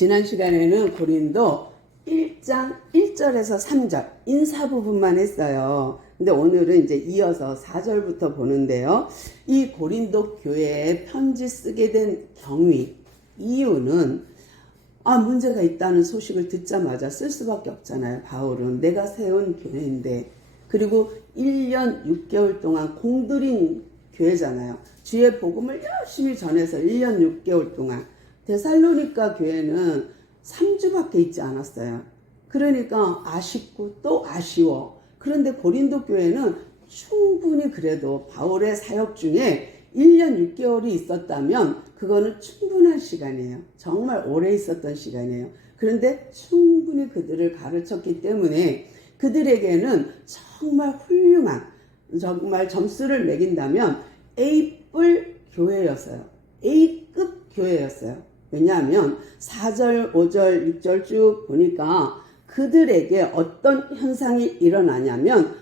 지난 시간에는 고린도 1장 1절에서 3절 인사 부분만 했어요. 근데 오늘은 이제 이어서 4절부터 보는데요. 이 고린도 교회에 편지 쓰게 된 경위, 이유는 문제가 있다는 소식을 듣자마자 쓸 수밖에 없잖아요. 바울은 내가 세운 교회인데, 그리고 1년 6개월 동안 공들인 교회잖아요. 주의 복음을 열심히 전해서 1년 6개월 동안. 데살로니가 교회는 3주밖에 있지 않았어요. 그러니까 아쉽고 또 아쉬워. 그런데 고린도 교회는 충분히 그래도 바울의 사역 중에 1년 6개월이 있었다면 그거는 충분한 시간이에요. 정말 오래 있었던 시간이에요. 그런데 충분히 그들을 가르쳤기 때문에 그들에게는 정말 훌륭한, 정말 점수를 매긴다면 A뿔 교회였어요. A급 교회였어요. 왜냐하면 4절, 5절, 6절 쭉 보니까 그들에게 어떤 현상이 일어나냐면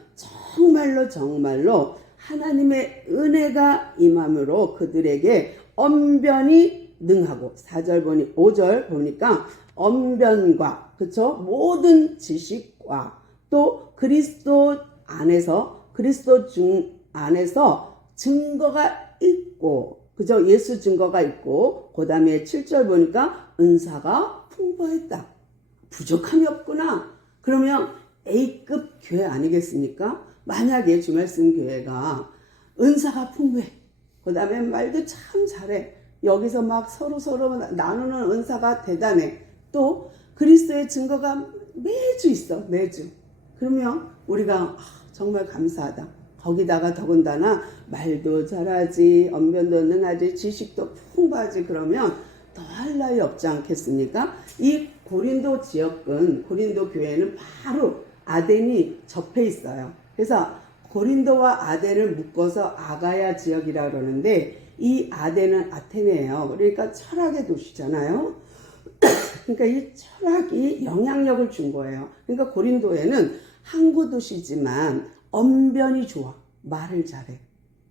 정말로 하나님의 은혜가 임함으로 그들에게 언변이 능하고, 4절 보니 5절 보니까 언변과, 그쵸? 모든 지식과 또 그리스도 중 안에서 증거가 있고, 그죠? 예수 증거가 있고, 그 다음에 7절 보니까 은사가 풍부했다. 부족함이 없구나. 그러면 A급 교회 아니겠습니까? 만약에 주말씀 교회가 은사가 풍부해, 그 다음에 말도 참 잘해, 여기서 막 서로 나누는 은사가 대단해, 또 그리스도의 증거가 매주 있어, 매주. 그러면 우리가 정말 감사하다. 거기다가 더군다나 말도 잘하지, 언변도 능하지, 지식도 풍부하지, 그러면 더할 나위 없지 않겠습니까? 이 고린도 지역은, 고린도 교회는 바로 아덴이 접해 있어요. 그래서 고린도와 아덴을 묶어서 아가야 지역이라고 그러는데, 이 아덴은 아테네예요. 그러니까 철학의 도시잖아요. 그러니까 이 철학이 영향력을 준 거예요. 그러니까 고린도에는 항구 도시지만 언변이 좋아. 말을 잘해.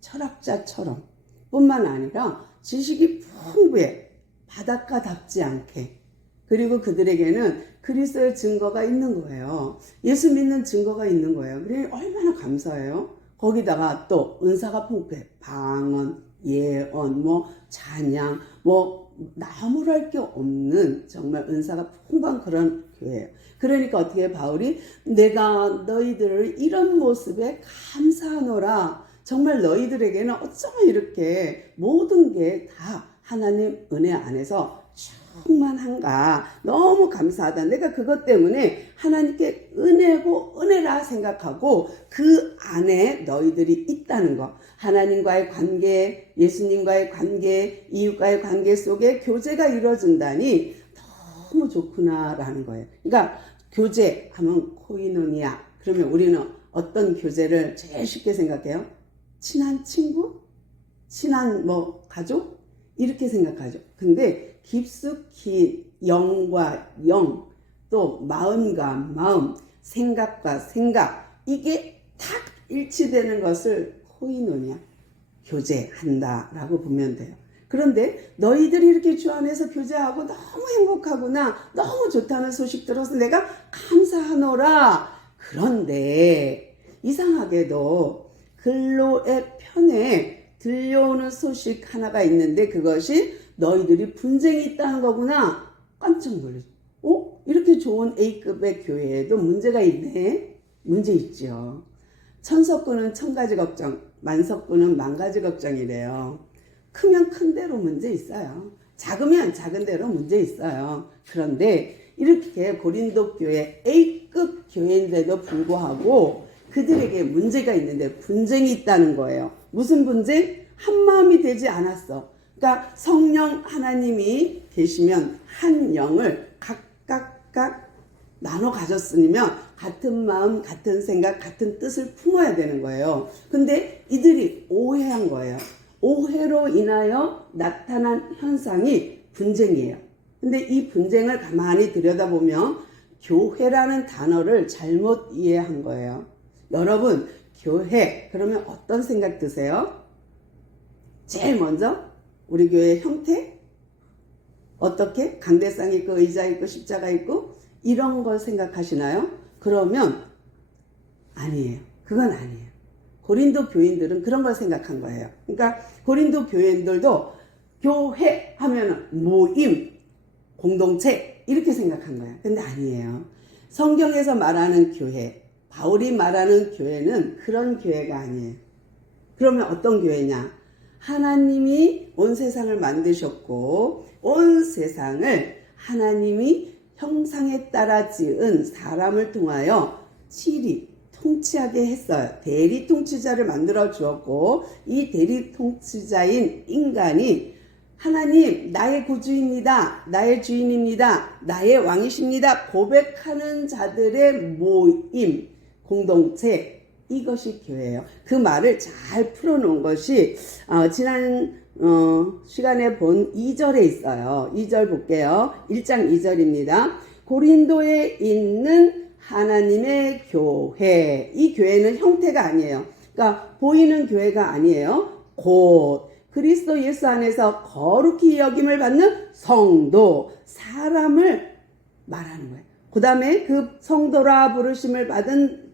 철학자처럼. 뿐만 아니라 지식이 풍부해. 바닷가답지 않게. 그리고 그들에게는 그리스도의 증거가 있는 거예요. 예수 믿는 증거가 있는 거예요. 그래 얼마나 감사해요. 거기다가 또 은사가 풍부해. 방언, 예언, 찬양, 나무랄 게 없는 정말 은사가 풍부한 그런 교회예요. 그러니까 어떻게 바울이 내가 너희들을 이런 모습에 감사하노라. 정말 너희들에게는 어쩌면 이렇게 모든 게 다 하나님 은혜 안에서 충만한가. 너무 감사하다. 내가 그것 때문에 하나님께 은혜고 은혜라 생각하고 그 안에 너희들이 있다는 거. 하나님과의 관계, 예수님과의 관계, 이웃과의 관계 속에 교제가 이루어진다니 너무 좋구나라는 거예요. 그러니까 교제하면 코이노니아. 그러면 우리는 어떤 교제를 제일 쉽게 생각해요? 친한 친구? 친한 가족? 이렇게 생각하죠. 근데 깊숙이 영과 영, 또 마음과 마음, 생각과 생각, 이게 탁 일치되는 것을 코이노니아, 교제한다라고 보면 돼요. 그런데 너희들이 이렇게 주 안에서 교제하고 너무 행복하구나, 너무 좋다는 소식 들어서 내가 감사하노라. 그런데 이상하게도 글로의 편에 들려오는 소식 하나가 있는데 그것이 너희들이 분쟁이 있다는 거구나. 깜짝 놀랐죠. 이렇게 좋은 A급의 교회에도 문제가 있네. 문제 있죠. 천석구는 천가지 걱정, 만석구는 만가지 걱정이래요. 크면 큰 대로 문제 있어요. 작으면 작은 대로 문제 있어요. 그런데 이렇게 고린도 교회 A급 교회인데도 불구하고 그들에게 문제가 있는데 분쟁이 있다는 거예요. 무슨 분쟁? 한 마음이 되지 않았어. 그러니까 성령 하나님이 계시면 한 영을 각각 나눠 가졌으면 같은 마음, 같은 생각, 같은 뜻을 품어야 되는 거예요. 근데 이들이 오해한 거예요. 오해로 인하여 나타난 현상이 분쟁이에요. 근데 이 분쟁을 가만히 들여다보면 교회라는 단어를 잘못 이해한 거예요. 여러분, 교회 그러면 어떤 생각 드세요? 제일 먼저 우리 교회의 형태? 어떻게? 강대상 있고 의자 있고 십자가 있고 이런 걸 생각하시나요? 그러면 아니에요. 그건 아니에요. 고린도 교인들은 그런 걸 생각한 거예요. 그러니까 고린도 교인들도 교회 하면 모임, 공동체 이렇게 생각한 거예요. 근데 아니에요. 성경에서 말하는 교회, 바울이 말하는 교회는 그런 교회가 아니에요. 그러면 어떤 교회냐? 하나님이 온 세상을 만드셨고 온 세상을 하나님이 형상에 따라 지은 사람을 통하여 치리 통치하게 했어요. 대리 통치자를 만들어 주었고 이 대리 통치자인 인간이 하나님 나의 구주입니다. 나의 주인입니다. 나의 왕이십니다. 고백하는 자들의 모임, 공동체 이것이 교회예요. 그 말을 잘 풀어놓은 것이 지난 시간에 본 2절에 있어요. 2절 볼게요. 1장 2절입니다. 고린도에 있는 하나님의 교회. 이 교회는 형태가 아니에요. 그러니까 보이는 교회가 아니에요. 곧 그리스도 예수 안에서 거룩히 여김을 받는 성도, 사람을 말하는 거예요. 그 다음에 그 성도라 부르심을 받은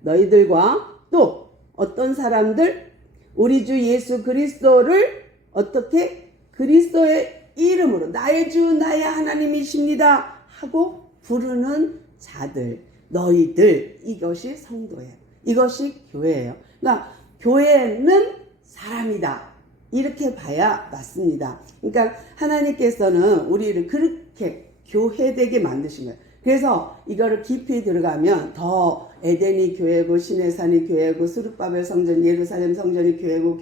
너희들과 또 어떤 사람들, 우리 주 예수 그리스도를 어떻게 그리스도의 이름으로 나의 주 나의 하나님이십니다 하고 부르는 자들, 너희들, 이것이 성도예요. 이것이 교회예요. 그러니까 교회는 사람이다. 이렇게 봐야 맞습니다. 그러니까 하나님께서는 우리를 그렇게 교회되게 만드신 거예요. 그래서 이거를 깊이 들어가면 더 에덴이 교회고 시내산이 교회고 스룹바벨 성전 예루살렘 성전이 교회고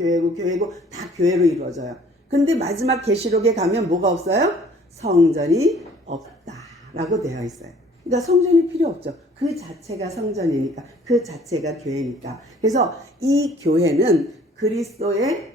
다 교회로 이루어져요. 근데 마지막 계시록에 가면 뭐가 없어요? 성전이 없다라고 되어 있어요. 그러니까 성전이 필요 없죠. 그 자체가 성전이니까, 그 자체가 교회니까. 그래서 이 교회는 그리스도의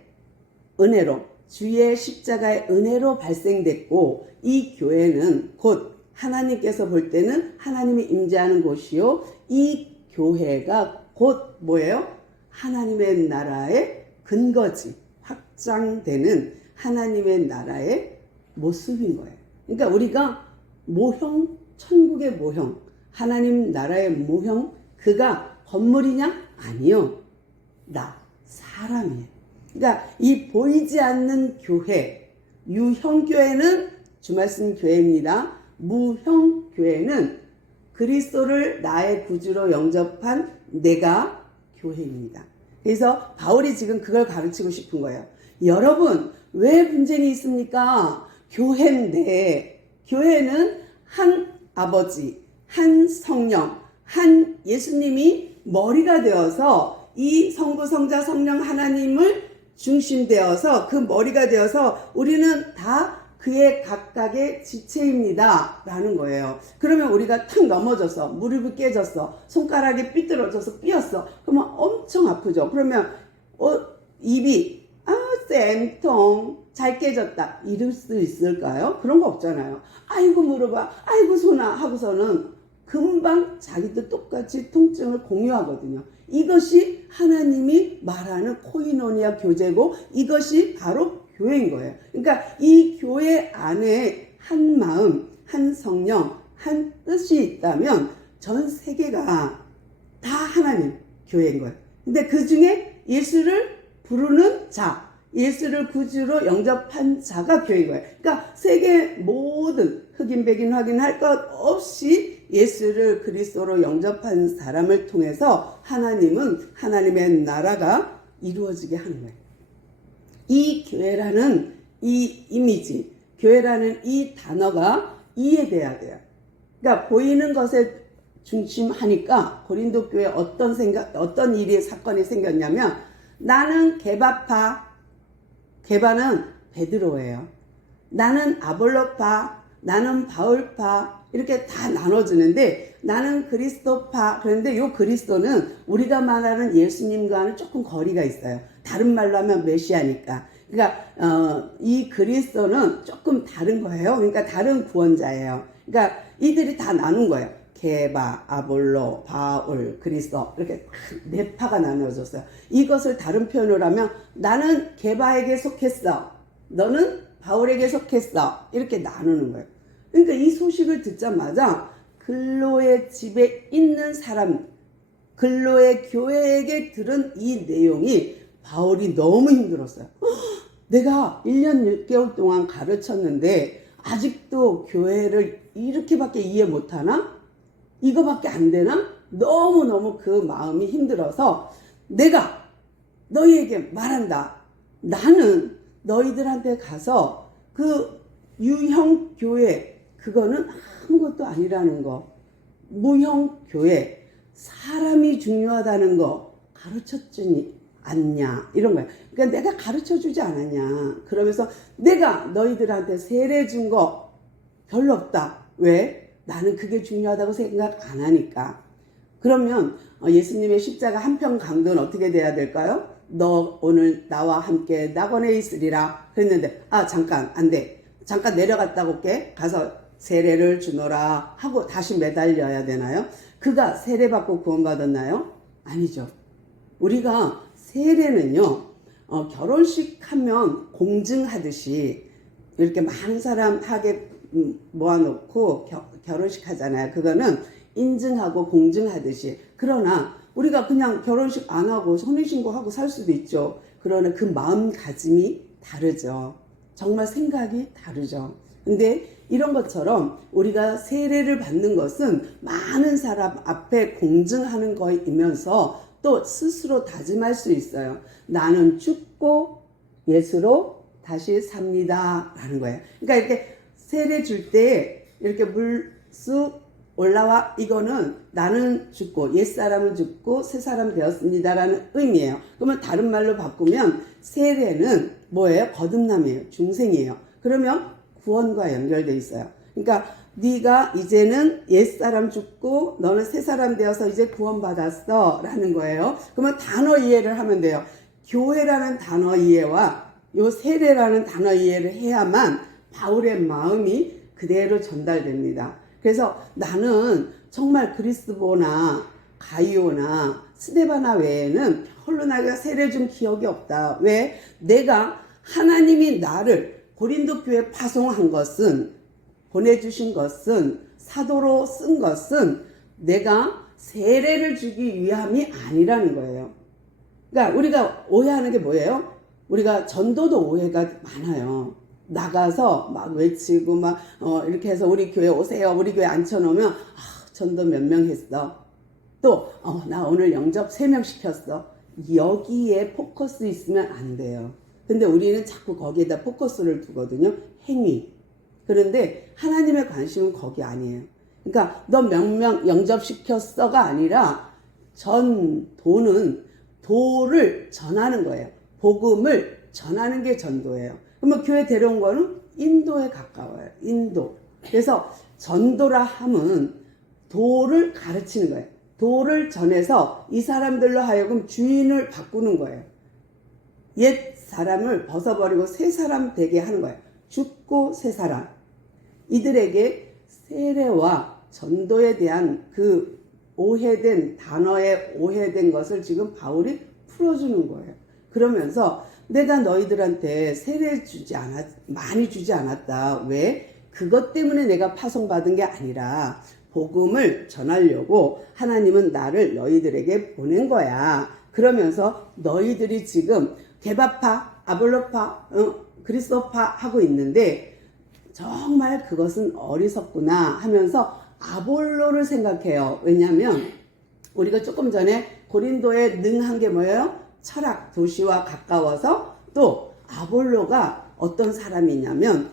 은혜로, 주의 십자가의 은혜로 발생됐고, 이 교회는 곧 하나님께서 볼 때는 하나님이 임재하는 곳이요, 이 교회가 곧 뭐예요? 하나님의 나라의 근거지, 확장되는 하나님의 나라의 모습인 거예요. 그러니까 우리가 모형, 천국의 모형, 하나님 나라의 모형, 그가 건물이냐? 아니요. 나, 사람이에요. 그러니까 이 보이지 않는 교회, 유형교회는 주말씀 교회입니다. 무형교회는 그리스도를 나의 구주로 영접한 내가 교회입니다. 그래서 바울이 지금 그걸 가르치고 싶은 거예요. 여러분, 왜 분쟁이 있습니까? 교회인데, 교회는 한 아버지, 한 성령, 한 예수님이 머리가 되어서 이 성부, 성자, 성령 하나님을 중심되어서 그 머리가 되어서 우리는 다 그의 각각의 지체입니다 라는 거예요. 그러면 우리가 탁 넘어져서 무릎이 깨졌어, 손가락이 삐뚤어져서 삐었어, 그러면 엄청 아프죠. 그러면 입이 쌤통 잘 깨졌다 이럴 수 있을까요? 그런 거 없잖아요. 아이고 무릎아, 아이고 손아 하고서는 금방 자기도 똑같이 통증을 공유하거든요. 이것이 하나님이 말하는 코이노니아 교제고 이것이 바로 교회인 거예요. 그러니까 이 교회 안에 한 마음, 한 성령, 한 뜻이 있다면 전 세계가 다 하나님 교회인 거예요. 근데 그 중에 예수를 부르는 자, 예수를 구주로 영접한 자가 교회인 거예요. 그러니까 세계 모든 흑인, 백인, 확인 할 것 없이 예수를 그리스도로 영접한 사람을 통해서 하나님은 하나님의 나라가 이루어지게 하는 거예요. 이 교회라는 이 이미지, 교회라는 이 단어가 이해돼야 돼요. 그러니까 보이는 것에 중심하니까 고린도 교회에 어떤 일이 사건이 생겼냐면 나는 게바파, 게바는 베드로예요. 나는 아볼로파, 나는 바울파 이렇게 다 나눠지는데 나는 그리스도파. 그런데 이 그리스도는 우리가 말하는 예수님과는 조금 거리가 있어요. 다른 말로 하면 메시아니까. 그러니까 이 그리스도는 조금 다른 거예요. 그러니까 다른 구원자예요. 그러니까 이들이 다 나눈 거예요. 게바, 아볼로, 바울, 그리스도 이렇게 네 파가 나눠졌어요. 이것을 다른 표현으로 하면 나는 게바에게 속했어. 너는 바울에게 속했어. 이렇게 나누는 거예요. 그러니까 이 소식을 듣자마자 글로의 집에 있는 사람, 글로의 교회에게 들은 이 내용이 바울이 너무 힘들었어요. 내가 1년 6개월 동안 가르쳤는데 아직도 교회를 이렇게밖에 이해 못하나? 이거밖에 안 되나? 너무너무 그 마음이 힘들어서 내가 너희에게 말한다. 나는 너희들한테 가서 그 유형 교회, 그거는 아무것도 아니라는 거. 무형 교회, 사람이 중요하다는 거 가르쳤지 않냐, 이런 거야. 그러니까 내가 가르쳐 주지 않았냐. 그러면서 내가 너희들한테 세례 준 거 별로 없다. 왜? 나는 그게 중요하다고 생각 안 하니까. 그러면 예수님의 십자가 한편 강도는 어떻게 돼야 될까요? 너 오늘 나와 함께 낙원에 있으리라 그랬는데, 잠깐 안 돼. 잠깐 내려갔다 올게. 가서 세례를 주노라 하고 다시 매달려야 되나요? 그가 세례받고 구원받았나요? 아니죠. 우리가 세례는요, 결혼식 하면 공증하듯이 이렇게 많은 사람 하게 모아놓고 결혼식 하잖아요. 그거는 인증하고 공증하듯이. 그러나 우리가 그냥 결혼식 안 하고 혼인신고하고 살 수도 있죠. 그러나 그 마음가짐이 다르죠. 정말 생각이 다르죠. 근데 이런 것처럼 우리가 세례를 받는 것은 많은 사람 앞에 공증하는 거이면서 또 스스로 다짐할 수 있어요. 나는 죽고 예수로 다시 삽니다 라는 거예요. 그러니까 이렇게 세례 줄 때 이렇게 물쑥 올라와, 이거는 나는 죽고 옛사람은 죽고 새사람 되었습니다 라는 의미예요. 그러면 다른 말로 바꾸면 세례는 뭐예요? 거듭남이에요. 중생이에요. 그러면 구원과 연결되어 있어요. 그러니까 네가 이제는 옛사람 죽고 너는 새사람 되어서 이제 구원받았어 라는 거예요. 그러면 단어 이해를 하면 돼요. 교회라는 단어 이해와 요 세례라는 단어 이해를 해야만 바울의 마음이 그대로 전달됩니다. 그래서 나는 정말 그리스도나 가이오나 스데바나 외에는 별로 내가 세례 준 기억이 없다. 왜? 내가 하나님이 나를 고린도 교회에 파송한 것은, 보내주신 것은, 사도로 쓴 것은 내가 세례를 주기 위함이 아니라는 거예요. 그러니까 우리가 오해하는 게 뭐예요? 우리가 전도도 오해가 많아요. 나가서 막 외치고 막 이렇게 해서 우리 교회 오세요. 우리 교회 앉혀놓으면 전도 몇 명 했어. 또 나 오늘 영접 3명 시켰어. 여기에 포커스 있으면 안 돼요. 근데 우리는 자꾸 거기에다 포커스를 두거든요. 행위. 그런데 하나님의 관심은 거기 아니에요. 그러니까 너 몇 명 영접시켰어가 아니라 전도는 도를 전하는 거예요. 복음을 전하는 게 전도예요. 그러면 교회 데려온 거는 인도에 가까워요. 인도. 그래서 전도라 함은 도를 가르치는 거예요. 도를 전해서 이 사람들로 하여금 주인을 바꾸는 거예요. 옛 사람을 벗어버리고 새 사람 되게 하는 거예요. 죽고 새 사람. 이들에게 세례와 전도에 대한 그 오해된 단어에 오해된 것을 지금 바울이 풀어주는 거예요. 그러면서 내가 너희들한테 세례 많이 주지 않았다. 왜? 그것 때문에 내가 파송받은 게 아니라 복음을 전하려고 하나님은 나를 너희들에게 보낸 거야. 그러면서 너희들이 지금 개바파, 아볼로파, 그리스도파 하고 있는데 정말 그것은 어리석구나 하면서 아볼로를 생각해요. 왜냐하면 우리가 조금 전에 고린도에 능한 게 뭐예요? 철학, 도시와 가까워서. 또 아볼로가 어떤 사람이냐면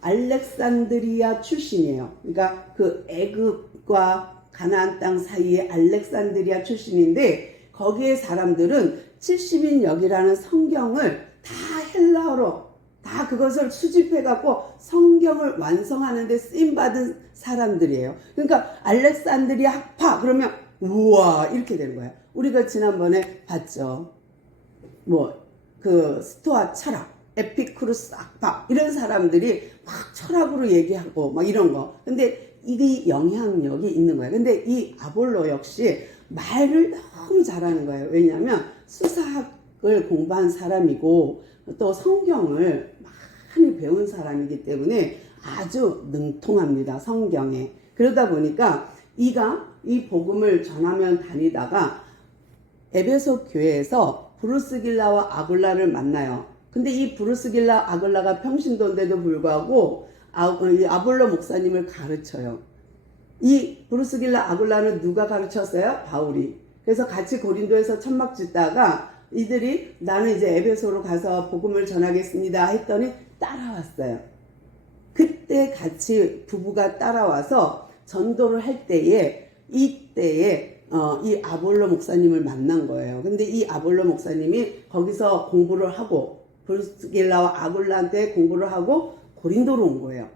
알렉산드리아 출신이에요. 그러니까 그 애굽과 가나안 땅 사이에 알렉산드리아 출신인데 거기에 사람들은 70인역이라는 성경을 다 헬라어로 다 그것을 수집해 갖고 성경을 완성하는데 쓰임받은 사람들이에요. 그러니까 알렉산드리아 학파 그러면 우와 이렇게 되는 거예요. 우리가 지난번에 봤죠. 그 스토아 철학, 에피쿠르스 학파 이런 사람들이 막 철학으로 얘기하고 막 이런 거. 근데 이게 영향력이 있는 거예요. 근데 이 아볼로 역시 말을 너무 잘하는 거예요. 왜냐하면 수사학을 공부한 사람이고 또 성경을 많이 배운 사람이기 때문에 아주 능통합니다. 성경에. 그러다 보니까 이 복음을 전하며 다니다가 에베소 교회에서 브루스길라와 아굴라를 만나요. 근데 이 브루스길라 아굴라가 평신도인데도 불구하고 아볼로 목사님을 가르쳐요. 이 브루스길라 아굴라는 누가 가르쳤어요? 바울이. 그래서 같이 고린도에서 천막 짓다가 이들이 나는 이제 에베소로 가서 복음을 전하겠습니다 했더니 따라왔어요. 그때 같이 부부가 따라와서 전도를 할 때에 이때에 이 아볼로 목사님을 만난 거예요. 근데 이 아볼로 목사님이 거기서 공부를 하고 브루스길라와 아굴라한테 공부를 하고 고린도로 온 거예요.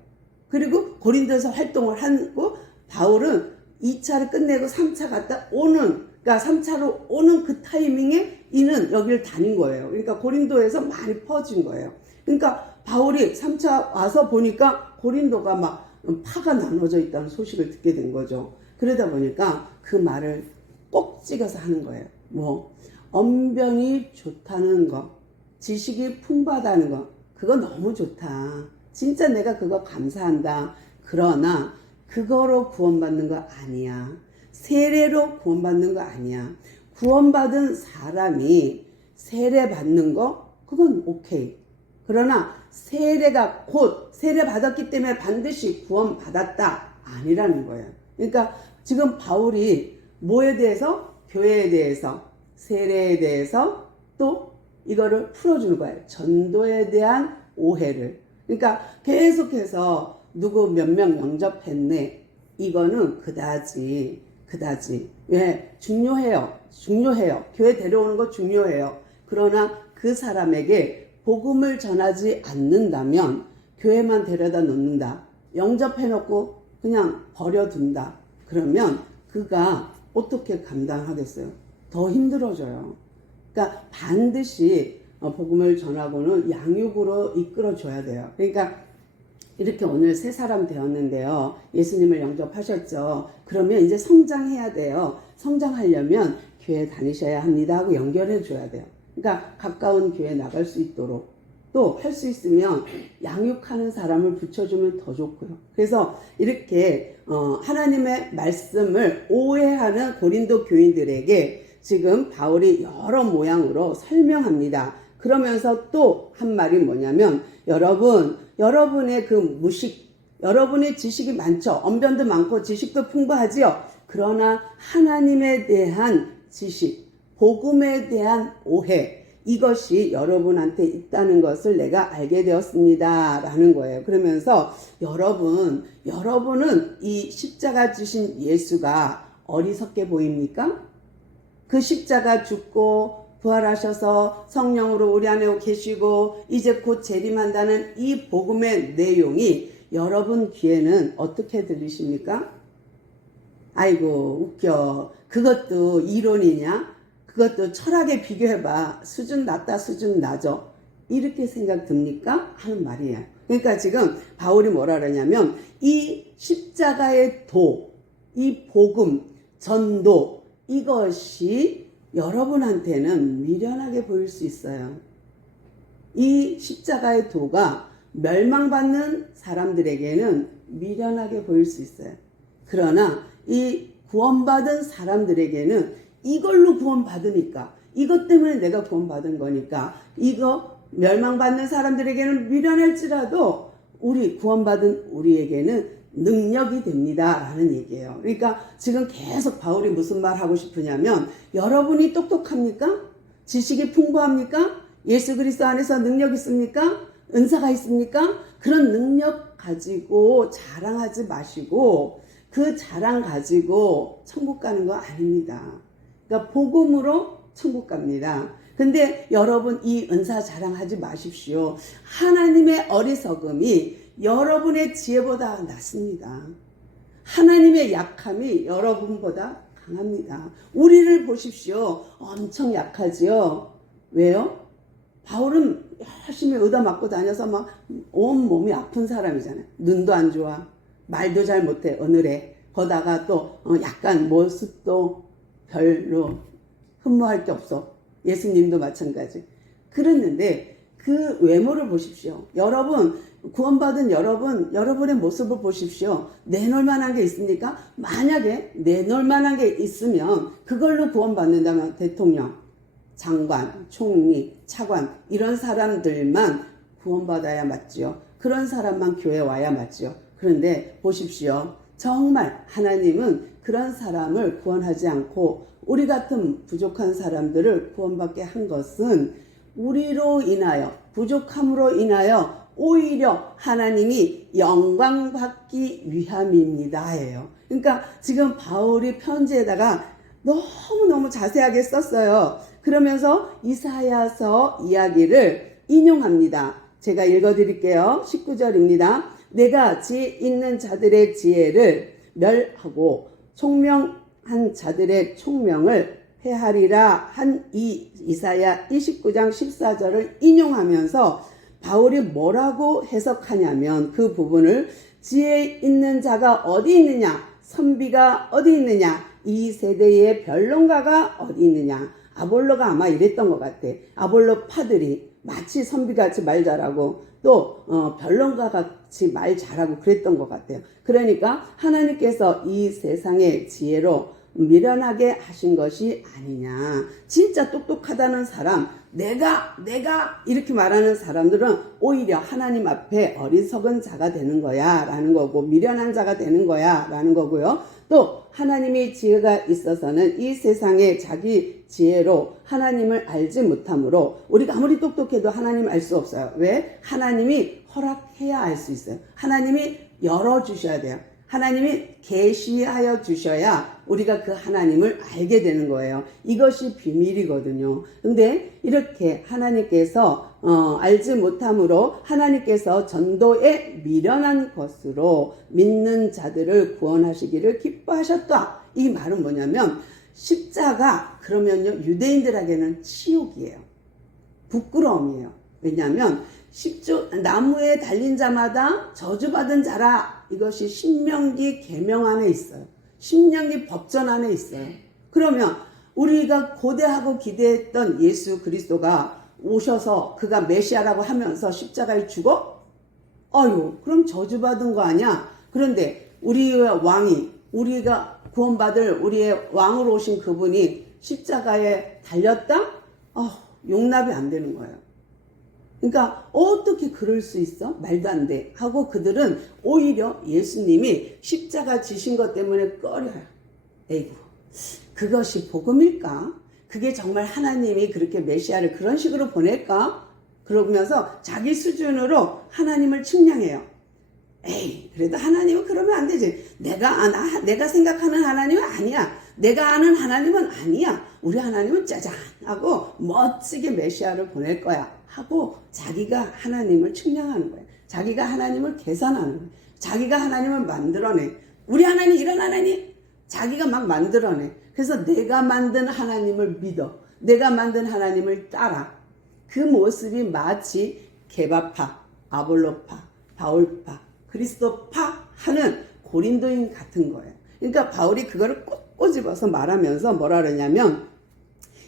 그리고 고린도에서 활동을 하고 바울은 2차를 끝내고 3차 갔다 오는, 그러니까 3차로 오는 그 타이밍에 이는 여기를 다닌 거예요. 그러니까 고린도에서 많이 퍼진 거예요. 그러니까 바울이 3차 와서 보니까 고린도가 막 파가 나눠져 있다는 소식을 듣게 된 거죠. 그러다 보니까 그 말을 꼭 찍어서 하는 거예요. 뭐 언변이 좋다는 거, 지식이 풍부하다는 거, 그거 너무 좋다. 진짜 내가 그거 감사한다. 그러나 그거로 구원받는 거 아니야. 세례로 구원받는 거 아니야. 구원받은 사람이 세례 받는 거, 그건 오케이. 그러나 세례가 곧 세례 받았기 때문에 반드시 구원받았다 아니라는 거예요. 그러니까 지금 바울이 뭐에 대해서? 교회에 대해서, 세례에 대해서, 또 이거를 풀어주는 거예요. 전도에 대한 오해를. 그러니까 계속해서 누구 몇 명 영접했네. 이거는 그다지. 왜? 중요해요. 교회 데려오는 거 중요해요. 그러나 그 사람에게 복음을 전하지 않는다면 교회만 데려다 놓는다. 영접해놓고 그냥 버려둔다. 그러면 그가 어떻게 감당하겠어요? 더 힘들어져요. 그러니까 반드시 복음을 전하고는 양육으로 이끌어줘야 돼요. 그러니까 이렇게 오늘 새 사람 되었는데요. 예수님을 영접하셨죠. 그러면 이제 성장해야 돼요. 성장하려면 교회 다니셔야 합니다 하고 연결해 줘야 돼요. 그러니까 가까운 교회 나갈 수 있도록, 또 할 수 있으면 양육하는 사람을 붙여주면 더 좋고요. 그래서 이렇게 하나님의 말씀을 오해하는 고린도 교인들에게 지금 바울이 여러 모양으로 설명합니다. 그러면서 또 한 말이 뭐냐면, 여러분의 그 무식, 여러분의 지식이 많죠. 언변도 많고 지식도 풍부하지요. 그러나 하나님에 대한 지식, 복음에 대한 오해, 이것이 여러분한테 있다는 것을 내가 알게 되었습니다 라는 거예요. 그러면서 여러분은 이 십자가 지신 예수가 어리석게 보입니까? 그 십자가 죽고 부활하셔서 성령으로 우리 안에 계시고 이제 곧 재림한다는 이 복음의 내용이 여러분 귀에는 어떻게 들리십니까? 아이고 웃겨. 그것도 이론이냐? 그것도 철학에 비교해봐. 수준 낮다, 수준 낮아. 이렇게 생각 듭니까? 하는 말이에요. 그러니까 지금 바울이 뭐라 그러냐면 이 십자가의 도, 이 복음, 전도, 이것이 여러분한테는 미련하게 보일 수 있어요. 이 십자가의 도가 멸망받는 사람들에게는 미련하게 보일 수 있어요. 그러나 이 구원받은 사람들에게는 이걸로 구원받으니까, 이것 때문에 내가 구원받은 거니까, 이거 멸망받는 사람들에게는 미련할지라도 우리 구원받은 우리에게는 능력이 됩니다 라는 얘기예요. 그러니까 지금 계속 바울이 무슨 말 하고 싶으냐면, 여러분이 똑똑합니까? 지식이 풍부합니까? 예수 그리스도 안에서 능력 있습니까? 은사가 있습니까? 그런 능력 가지고 자랑하지 마시고 그 자랑 가지고 천국 가는 거 아닙니다. 그러니까 복음으로 천국 갑니다. 근데 여러분 이 은사 자랑하지 마십시오. 하나님의 어리석음이 여러분의 지혜보다 낫습니다. 하나님의 약함이 여러분보다 강합니다. 우리를 보십시오. 엄청 약하지요. 왜요? 바울은 열심히 의다 맞고 다녀서 막 온 몸이 아픈 사람이잖아요. 눈도 안 좋아. 말도 잘 못해. 어느래. 거다가 또 약간 모습도 별로 흠모할 게 없어. 예수님도 마찬가지. 그랬는데 그 외모를 보십시오. 여러분, 구원받은 여러분의 모습을 보십시오. 내놓을 만한 게 있습니까? 만약에 내놓을 만한 게 있으면 그걸로 구원받는다면 대통령, 장관, 총리, 차관 이런 사람들만 구원받아야 맞지요. 그런 사람만 교회에 와야 맞지요. 그런데 보십시오. 정말 하나님은 그런 사람을 구원하지 않고 우리 같은 부족한 사람들을 구원받게 한 것은 우리로 인하여, 부족함으로 인하여 오히려 하나님이 영광 받기 위함입니다. 예요. 그러니까 지금 바울이 편지에다가 너무너무 자세하게 썼어요. 그러면서 이사야서 이야기를 인용합니다. 제가 읽어드릴게요. 19절입니다. 내가 지혜 있는 자들의 지혜를 멸하고 총명한 자들의 총명을 해하리라 한 이 이사야 29장 14절을 인용하면서 바울이 뭐라고 해석하냐면 그 부분을 지혜 있는 자가 어디 있느냐, 선비가 어디 있느냐, 이 세대의 변론가가 어디 있느냐. 아볼로가 아마 이랬던 것 같아. 아볼로 파들이 마치 선비같이 말 잘하고 또 변론가같이 말 잘하고 그랬던 것 같아요. 그러니까 하나님께서 이 세상의 지혜로 미련하게 하신 것이 아니냐. 진짜 똑똑하다는 사람, 내가 이렇게 말하는 사람들은 오히려 하나님 앞에 어리석은 자가 되는 거야 라는 거고, 미련한 자가 되는 거야 라는 거고요. 또 하나님의 지혜가 있어서는 이 세상에 자기 지혜로 하나님을 알지 못하므로, 우리가 아무리 똑똑해도 하나님 알 수 없어요. 왜? 하나님이 허락해야 알 수 있어요. 하나님이 열어주셔야 돼요. 하나님이 계시하여 주셔야 우리가 그 하나님을 알게 되는 거예요. 이것이 비밀이거든요. 근데 이렇게 하나님께서 알지 못함으로 하나님께서 전도에 미련한 것으로 믿는 자들을 구원하시기를 기뻐하셨다. 이 말은 뭐냐면 십자가 그러면요 유대인들에게는 치욕이에요. 부끄러움이에요. 왜냐하면 나무에 달린 자마다 저주받은 자라. 이것이 신명기 계명 안에 있어요. 신명기 법전 안에 있어요. 그러면 우리가 고대하고 기대했던 예수 그리스도가 오셔서 그가 메시아라고 하면서 십자가에 죽어? 아유, 그럼 저주받은 거 아니야? 그런데 우리의 왕이, 우리가 구원받을 우리의 왕으로 오신 그분이 십자가에 달렸다? 용납이 안 되는 거예요. 그러니까 어떻게 그럴 수 있어? 말도 안 돼. 하고 그들은 오히려 예수님이 십자가 지신 것 때문에 꺼려요. 에이구, 그것이 복음일까? 그게 정말 하나님이 그렇게 메시아를 그런 식으로 보낼까? 그러면서 자기 수준으로 하나님을 측량해요. 에이, 그래도 하나님은 그러면 안 되지. 내가 생각하는 하나님은 아니야. 내가 아는 하나님은 아니야. 우리 하나님은 짜잔 하고 멋지게 메시아를 보낼 거야 하고 자기가 하나님을 측량하는 거예요. 자기가 하나님을 계산하는 거예요. 자기가 하나님을 만들어내. 우리 하나님 이런 하나님? 자기가 막 만들어내. 그래서 내가 만든 하나님을 믿어. 내가 만든 하나님을 따라. 그 모습이 마치 게바파, 아볼로파, 바울파, 그리스도파 하는 고린도인 같은 거예요. 그러니까 바울이 그거를 꼭 꼬집어서 말하면서 뭐라 그러냐면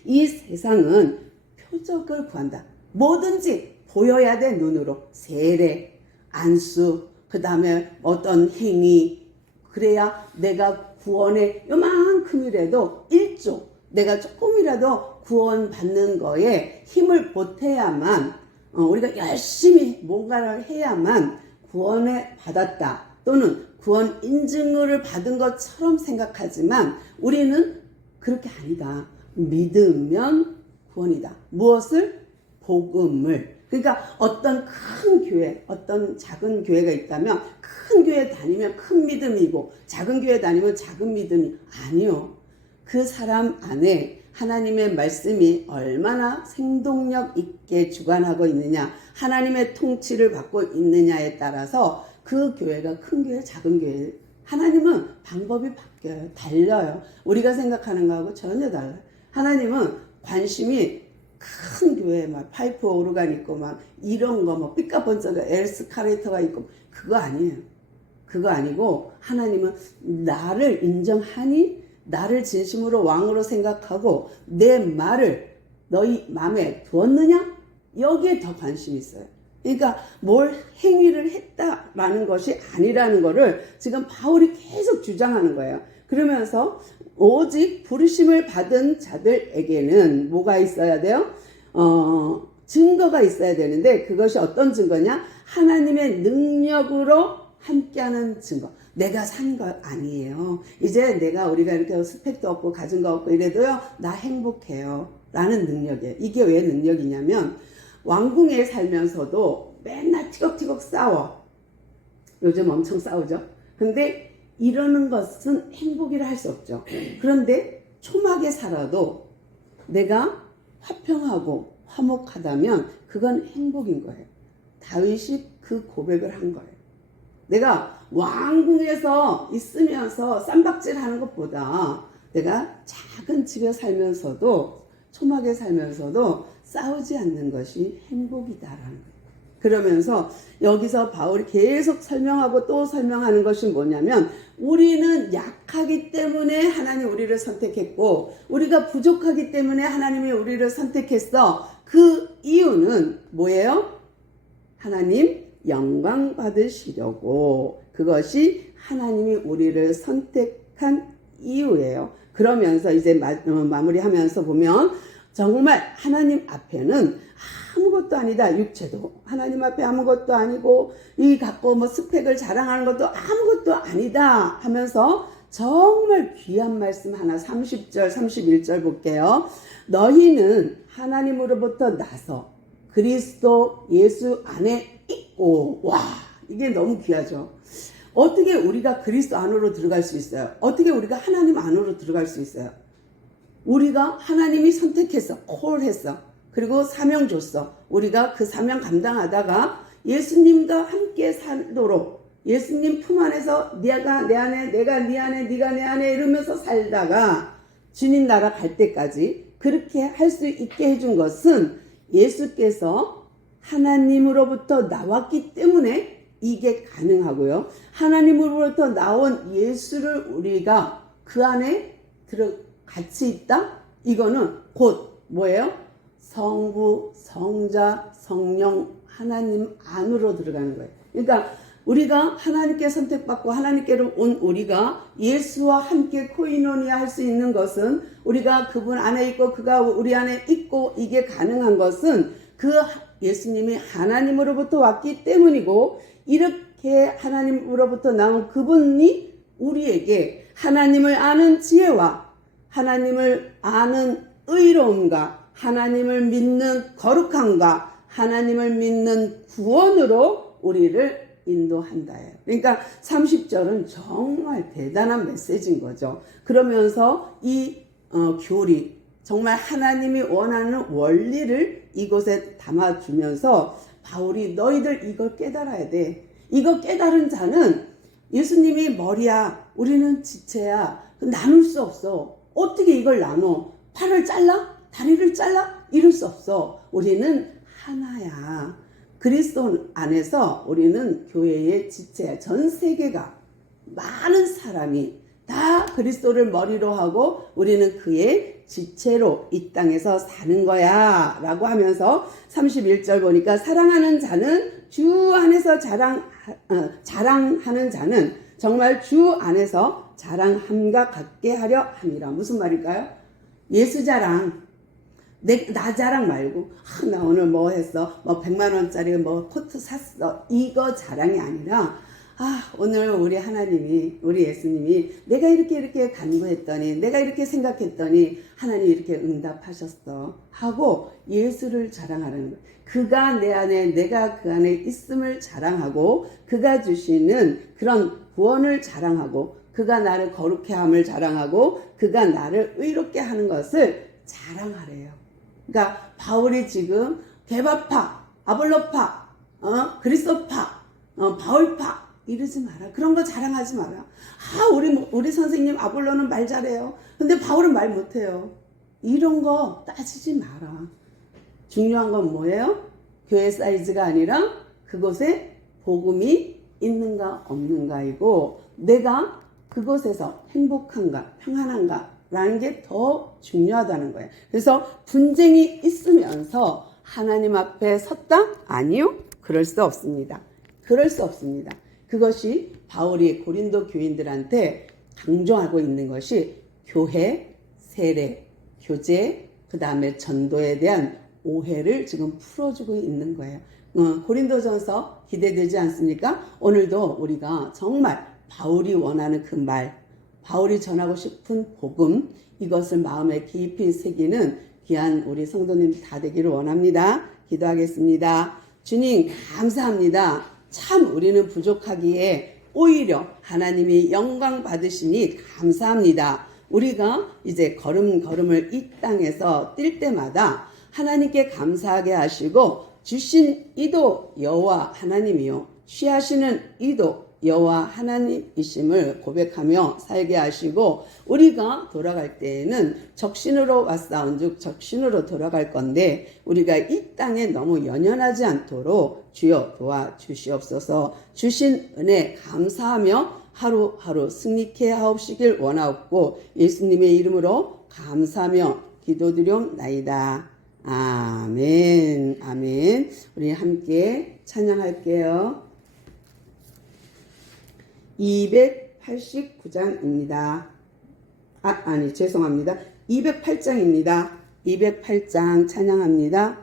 이 세상은 표적을 구한다. 뭐든지 보여야 돼. 눈으로. 세례, 안수, 그 다음에 어떤 행위. 그래야 내가 구원에 요만큼이라도 일조, 내가 조금이라도 구원받는 거에 힘을 보태야만, 우리가 열심히 뭔가를 해야만 구원을 받았다 또는 구원 인증을 받은 것처럼 생각하지만 우리는 그렇게 아니다. 믿으면 구원이다. 무엇을? 복음을. 그러니까 어떤 큰 교회, 어떤 작은 교회가 있다면 큰 교회 다니면 큰 믿음이고 작은 교회 다니면 작은 믿음이 아니요. 그 사람 안에 하나님의 말씀이 얼마나 생동력 있게 주관하고 있느냐, 하나님의 통치를 받고 있느냐에 따라서 그 교회가 큰 교회, 작은 교회, 하나님은 방법이 바뀌어요. 달라요. 우리가 생각하는 거하고 전혀 달라요. 하나님은 관심이 큰 교회, 막 파이프 오르간 있고 막 이런 거, 뭐 삐까번쩍 에스카레이터가 있고, 그거 아니에요. 그거 아니고 하나님은 나를 인정하니, 나를 진심으로 왕으로 생각하고 내 말을 너희 마음에 두었느냐? 여기에 더 관심이 있어요. 그러니까 뭘 행위를 했다라는 것이 아니라는 거를 지금 바울이 계속 주장하는 거예요. 그러면서 오직 부르심을 받은 자들에게는 뭐가 있어야 돼요? 증거가 있어야 되는데 그것이 어떤 증거냐? 하나님의 능력으로 함께하는 증거. 내가 산 거 아니에요. 이제 우리가 이렇게 스펙도 없고 가진 거 없고 이래도요, 나 행복해요. 라는 능력이에요. 이게 왜 능력이냐면, 왕궁에 살면서도 맨날 티격티격 싸워. 요즘 엄청 싸우죠. 근데 이러는 것은 행복이라 할 수 없죠. 그런데 초막에 살아도 내가 화평하고 화목하다면 그건 행복인 거예요. 다윗이 그 고백을 한 거예요. 내가 왕궁에서 있으면서 쌈박질 하는 것보다 내가 작은 집에 살면서도 초막에 살면서도 싸우지 않는 것이 행복이다라는 거예요. 그러면서 여기서 바울이 계속 설명하고 또 설명하는 것이 뭐냐면, 우리는 약하기 때문에 하나님 우리를 선택했고 우리가 부족하기 때문에 하나님이 우리를 선택했어. 그 이유는 뭐예요? 하나님 영광 받으시려고, 그것이 하나님이 우리를 선택한 이유예요. 그러면서 이제 마무리하면서 보면, 정말 하나님 앞에는 아무것도 아니다. 육체도 하나님 앞에 아무것도 아니고, 이 갖고 뭐 스펙을 자랑하는 것도 아무것도 아니다 하면서 정말 귀한 말씀 하나, 30절 31절 볼게요. 너희는 하나님으로부터 나서 그리스도 예수 안에 있고. 와, 이게 너무 귀하죠. 어떻게 우리가 그리스도 안으로 들어갈 수 있어요? 어떻게 우리가 하나님 안으로 들어갈 수 있어요? 우리가 하나님이 선택했어, 콜했어, 그리고 사명 줬어. 우리가 그 사명 감당하다가 예수님과 함께 살도록, 예수님 품 안에서 네가 내 안에, 내가 네 안에, 네가 내 안에 이러면서 살다가 주님 나라 갈 때까지 그렇게 할 수 있게 해준 것은 예수께서 하나님으로부터 나왔기 때문에 이게 가능하고요. 하나님으로부터 나온 예수를 우리가 그 안에 같이 있다? 이거는 곧 뭐예요? 성부, 성자, 성령, 하나님 안으로 들어가는 거예요. 그러니까 우리가 하나님께 선택받고 하나님께로 온 우리가 예수와 함께 코이노니아 할 수 있는 것은, 우리가 그분 안에 있고 그가 우리 안에 있고, 이게 가능한 것은 그 예수님이 하나님으로부터 왔기 때문이고, 이렇게 하나님으로부터 나온 그분이 우리에게 하나님을 아는 지혜와 하나님을 아는 의로움과 하나님을 믿는 거룩함과 하나님을 믿는 구원으로 우리를 인도한다예요. 그러니까 30절은 정말 대단한 메시지인 거죠. 그러면서 이 교리, 정말 하나님이 원하는 원리를 이곳에 담아주면서 바울이 너희들 이걸 깨달아야 돼. 이거 깨달은 자는, 예수님이 머리야, 우리는 지체야, 나눌 수 없어. 어떻게 이걸 나눠? 팔을 잘라? 다리를 잘라? 이럴 수 없어. 우리는 하나야. 그리스도 안에서 우리는 교회의 지체야. 전 세계가, 많은 사람이 다 그리스도를 머리로 하고 우리는 그의 지체로 이 땅에서 사는 거야 라고 하면서 31절 보니까, 사랑하는 자는 주 안에서 자랑하는 자는 정말 주 안에서 자랑함과 같게 하려 함이라. 무슨 말일까요? 예수 자랑, 나 자랑 말고, 나 오늘 뭐 했어, 뭐 100만원짜리 뭐 코트 샀어, 이거 자랑이 아니라, 오늘 우리 하나님이, 우리 예수님이 내가 이렇게 간구했더니, 내가 이렇게 생각했더니 하나님이 이렇게 응답하셨어 하고 예수를 자랑하는 거예요. 그가 내 안에, 내가 그 안에 있음을 자랑하고, 그가 주시는 그런 구원을 자랑하고, 그가 나를 거룩해 함을 자랑하고, 그가 나를 의롭게 하는 것을 자랑하래요. 그러니까 바울이 지금 개바파, 아볼로파, 그리스도파, 바울파 이러지 마라. 그런 거 자랑하지 마라. 우리 선생님 아볼로는 말 잘해요. 근데 바울은 말 못해요. 이런 거 따지지 마라. 중요한 건 뭐예요? 교회 사이즈가 아니라 그곳에 복음이 있는가 없는가이고, 내가 그곳에서 행복한가 평안한가 라는 게 더 중요하다는 거예요. 그래서 분쟁이 있으면서 하나님 앞에 섰다? 아니요. 그럴 수 없습니다. 그럴 수 없습니다. 그것이 바울이 고린도 교인들한테 강조하고 있는 것이 교회, 세례, 교제, 그 다음에 전도에 대한 오해를 지금 풀어주고 있는 거예요. 고린도전서 기대되지 않습니까? 오늘도 우리가 정말 바울이 원하는 그 말, 바울이 전하고 싶은 복음, 이것을 마음에 깊이 새기는 귀한 우리 성도님 다 되기를 원합니다. 기도하겠습니다. 주님 감사합니다. 참 우리는 부족하기에 오히려 하나님이 영광 받으시니 감사합니다. 우리가 이제 걸음걸음을 이 땅에서 뛸 때마다 하나님께 감사하게 하시고 주신 이도 여호와 하나님이요 취하시는 이도 여호와 하나님이심을 고백하며 살게 하시고 우리가 돌아갈 때에는 적신으로 왔사온즉 적신으로 돌아갈 건데 우리가 이 땅에 너무 연연하지 않도록 주여 도와주시옵소서. 주신 은혜 감사하며 하루하루 승리케 하옵시길 원하옵고 예수님의 이름으로 감사하며 기도드리옵나이다. 아멘. 아멘. 우리 함께 찬양할게요. 289장입니다. 죄송합니다. 208장입니다. 208장 찬양합니다.